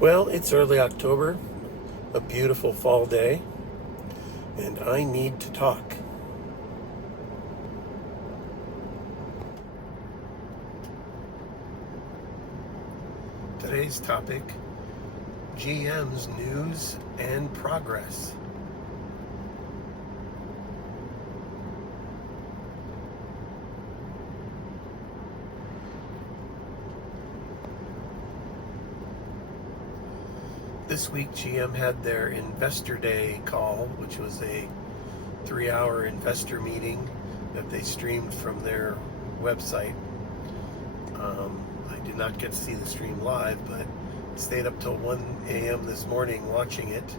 Well, it's early October, a beautiful fall day, and I need to talk. Today's topic, GM's news and progress. This week, GM had their Investor Day call, which was a 3-hour investor meeting that they streamed from their website. I did not get to see the stream live, but stayed up till 1 a.m. this morning watching it.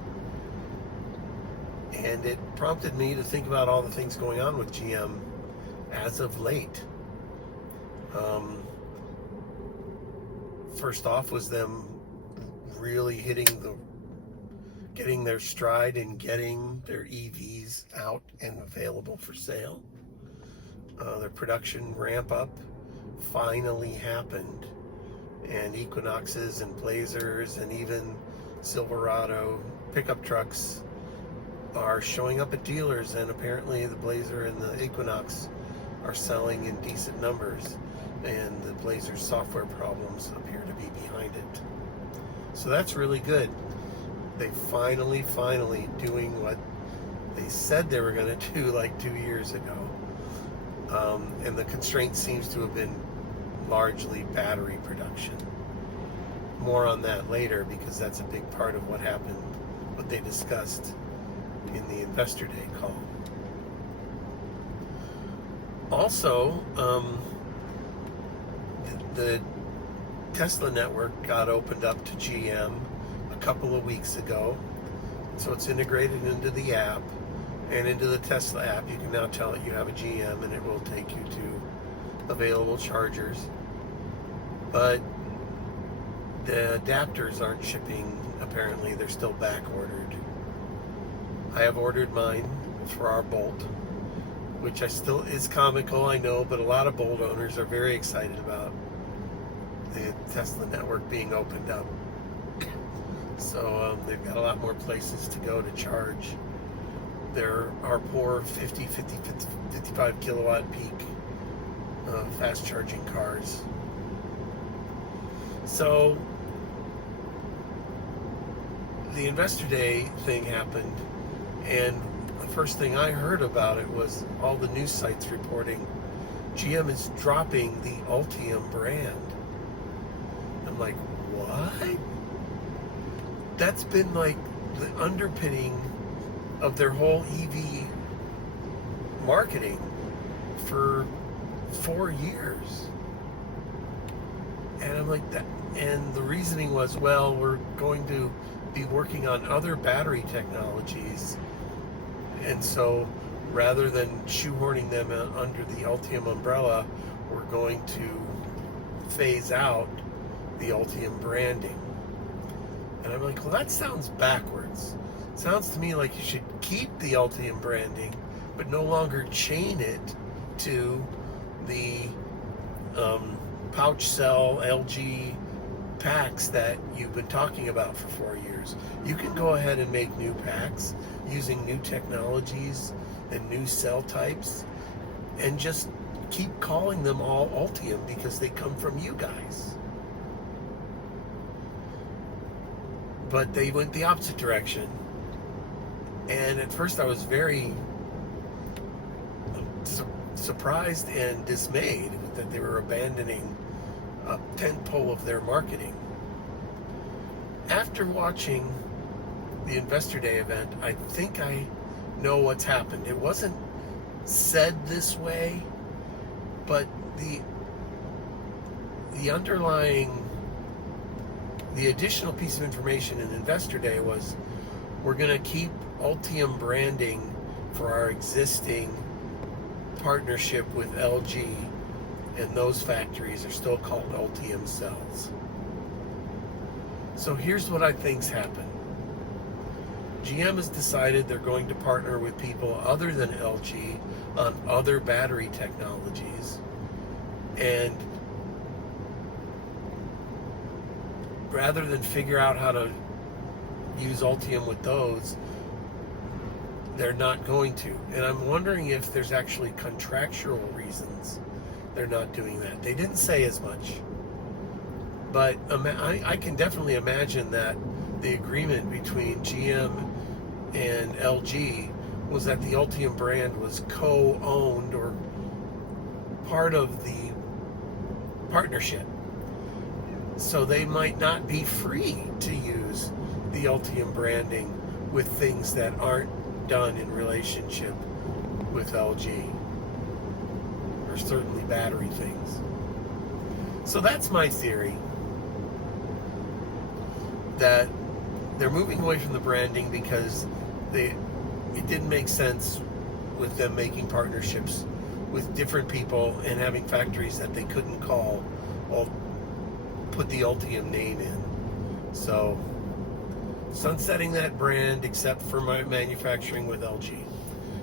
And it prompted me to think about all the things going on with GM as of late. First off was them really getting their stride and getting their EVs out and available for sale. Their production ramp up finally happened, and Equinoxes and Blazers and even Silverado pickup trucks are showing up at dealers, and apparently the Blazer and the Equinox are selling in decent numbers, and the Blazer's software problems appear to be behind it. So that's really good. They finally doing what they said they were going to do like 2 years ago. And the constraint seems to have been largely battery production. More on that later, because that's a big part of what happened, what they discussed in the Investor Day call. Also, the Tesla network got opened up to GM a couple of weeks ago. So it's integrated into the app and into the Tesla app. You can now tell it you have a GM, and it will take you to available chargers. But the adapters aren't shipping, apparently. They're still back ordered. I have ordered mine for our Bolt, which is comical, I know, but a lot of Bolt owners are very excited about the Tesla network being opened up. So they've got a lot more places to go to charge. There are poor 55 kilowatt peak fast charging cars. So the Investor Day thing happened, and the first thing I heard about it was all the news sites reporting GM is dropping the Ultium brand. I'm like, what? That's been like the underpinning of their whole EV marketing for 4 years. And I'm like, that. And the reasoning was, well, we're going to be working on other battery technologies. And so rather than shoehorning them under the Ultium umbrella, we're going to phase out the Ultium branding. And I'm like, well, that sounds backwards. Sounds to me like you should keep the Ultium branding, but no longer chain it to the pouch cell LG packs that you've been talking about for 4 years. You can go ahead and make new packs using new technologies and new cell types, and just keep calling them all Ultium because they come from you guys. But they went the opposite direction. And at first I was very surprised and dismayed that they were abandoning a tentpole of their marketing. After watching the Investor Day event, I think I know what's happened. It wasn't said this way, but the additional piece of information in Investor Day was, we're going to keep Ultium branding for our existing partnership with LG, and those factories are still called Ultium cells. So here's what I think's happened. GM has decided they're going to partner with people other than LG on other battery technologies, and rather than figure out how to use Ultium with those, they're not going to. And I'm wondering if there's actually contractual reasons they're not doing that. They didn't say as much, but I can definitely imagine that the agreement between GM and LG was that the Ultium brand was co-owned or part of the partnership. So they might not be free to use the Ultium branding with things that aren't done in relationship with LG, or certainly battery things. So that's my theory, that they're moving away from the branding because it didn't make sense with them making partnerships with different people and having factories that they couldn't call or put the Ultium name in. So sunsetting that brand except for my manufacturing with LG.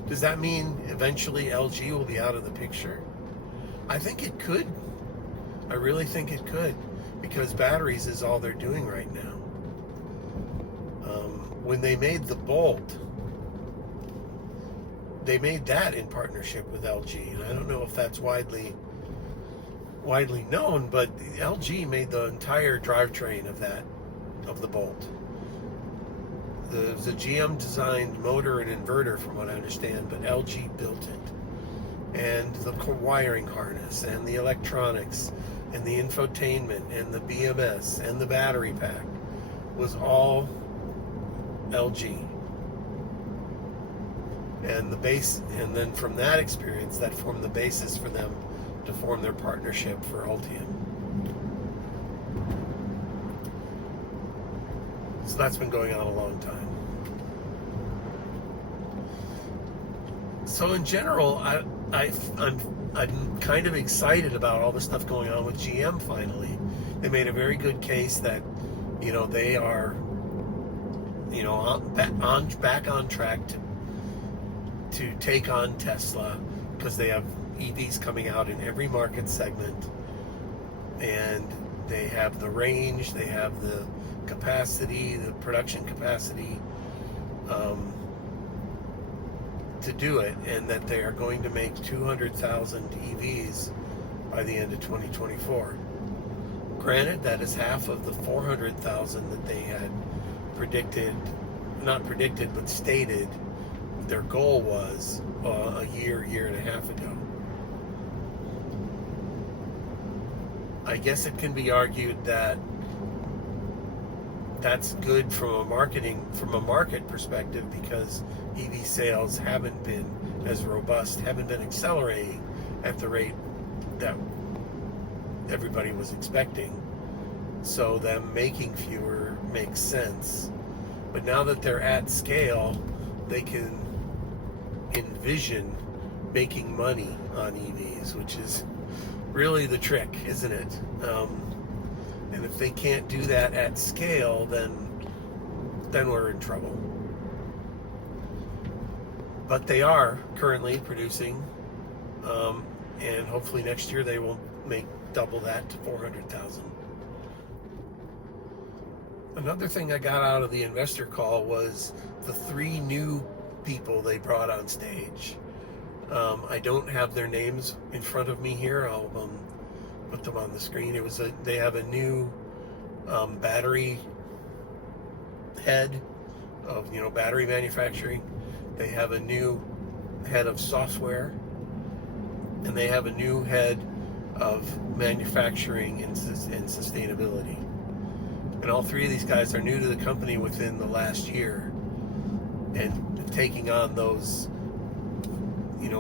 Does that mean eventually LG will be out of the picture? I think it could. I really think it could, because batteries is all they're doing right now. When they made the Bolt, they made that in partnership with LG. And I don't know if that's widely known, but LG made the entire drivetrain of the Bolt. It was a GM designed motor and inverter, from what I understand, but LG built it. And the wiring harness and the electronics and the infotainment and the BMS and the battery pack was all LG. And the base, and then from that experience, that formed the basis for them to form their partnership for Ultium. So that's been going on a long time. So in general, I'm kind of excited about all the stuff going on with GM finally. They made a very good case that, they are, back on track to take on Tesla, because they have EVs coming out in every market segment, and they have the range, they have the capacity, the production capacity to do it, and that they are going to make 200,000 EVs by the end of 2024. Granted, that is half of the 400,000 that they had but stated their goal was a year and a half ago. I guess it can be argued that that's good from a market perspective, because EV sales haven't been as robust, haven't been accelerating at the rate that everybody was expecting. So them making fewer makes sense. But now that they're at scale, they can envision making money on EVs, which is really the trick, isn't it? And if they can't do that at scale, then we're in trouble. But they are currently producing, and hopefully next year they will make double that to 400,000. Another thing I got out of the investor call was the 3 new people they brought on stage. I don't have their names in front of me here. I'll put them on the screen. They have a new battery head of battery manufacturing. They have a new head of software, and they have a new head of manufacturing and sustainability. And all 3 of these guys are new to the company within the last year, and taking on those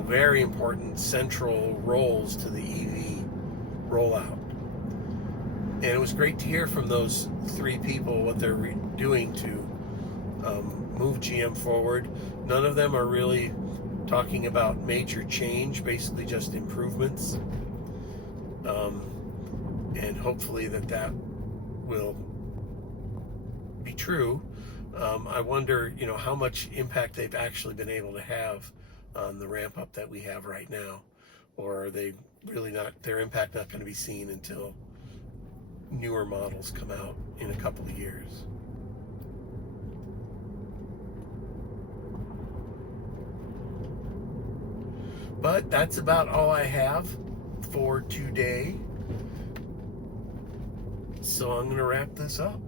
very important central roles to the EV rollout. And it was great to hear from those 3 people what they're doing to move GM forward. None of them are really talking about major change, basically just improvements. And hopefully that will be true. I wonder, how much impact they've actually been able to have on the ramp up that we have right now, or are they really not? Their impact not going to be seen until newer models come out in a couple of years. But that's about all I have for today. So I'm going to wrap this up.